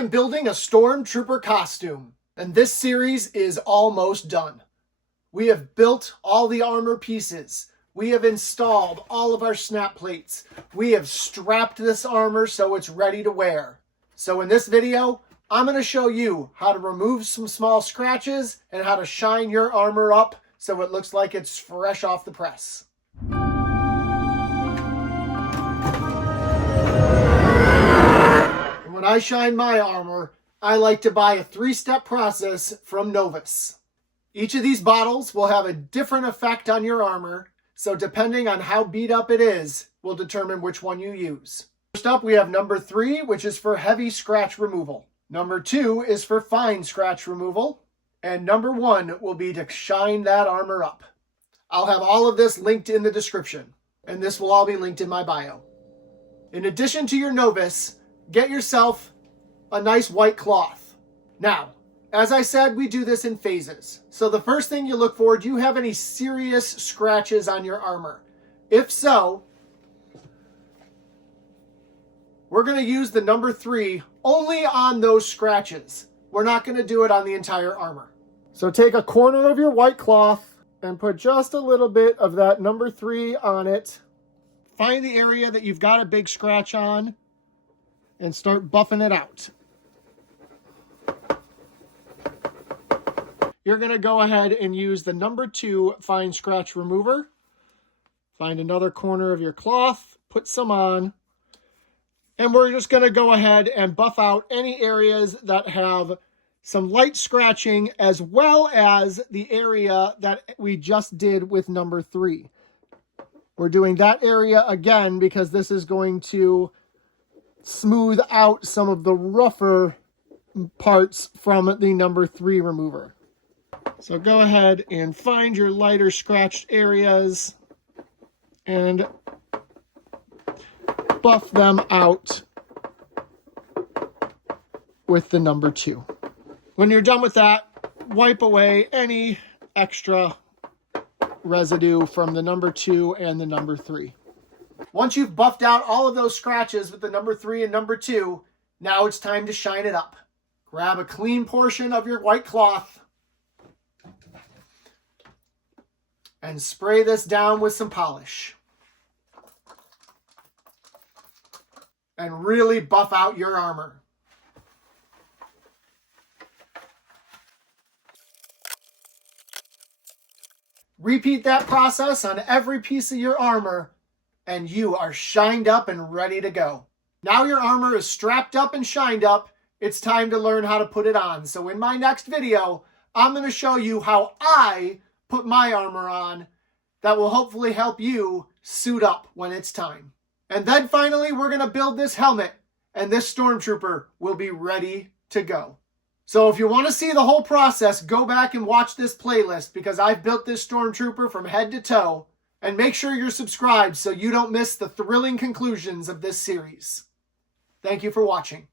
am building a Stormtrooper costume, and this series is almost done. We have built all the armor pieces. We have installed all of our snap plates. We have strapped this armor so it's ready to wear. So in this video, I'm going to show you how to remove some small scratches and how to shine your armor up so it looks like it's fresh off the press. When I shine my armor, I like to buy a 3-step process from Novus. Each of these bottles will have a different effect on your armor, so depending on how beat up it is, will determine which one you use. First up, we have number 3, which is for heavy scratch removal. Number 2 is for fine scratch removal. And number 1 will be to shine that armor up. I'll have all of this linked in the description, and this will all be linked in my bio. In addition to your Novus, get yourself a nice white cloth. Now, as I said, we do this in phases. So the first thing you look for, do you have any serious scratches on your armor? If so, we're going to use the number 3 only on those scratches. We're not going to do it on the entire armor. So take a corner of your white cloth and put just a little bit of that number 3 on it. Find the area that you've got a big scratch on and start buffing it out. You're going to go ahead and use the number 2 fine scratch remover. Find another corner of your cloth, put some on, and we're just going to go ahead and buff out any areas that have some light scratching, as well as the area that we just did with number 3. We're doing that area again because this is going to smooth out some of the rougher parts from the number 3 remover. So go ahead and find your lighter scratched areas and buff them out with the number 2. When you're done with that, wipe away any extra residue from the number 2 and the number 3. Once you've buffed out all of those scratches with the number 3 and number 2, now it's time to shine it up. Grab a clean portion of your white cloth and spray this down with some polish. And really buff out your armor. Repeat that process on every piece of your armor, and you are shined up and ready to go. Now your armor is strapped up and shined up, it's time to learn how to put it on. So in my next video, I'm going to show you how I put my armor on that will hopefully help you suit up when it's time. And then finally, we're going to build this helmet, and this Stormtrooper will be ready to go. So if you want to see the whole process, go back and watch this playlist because I've built this Stormtrooper from head to toe. And make sure you're subscribed so you don't miss the thrilling conclusions of this series. Thank you for watching.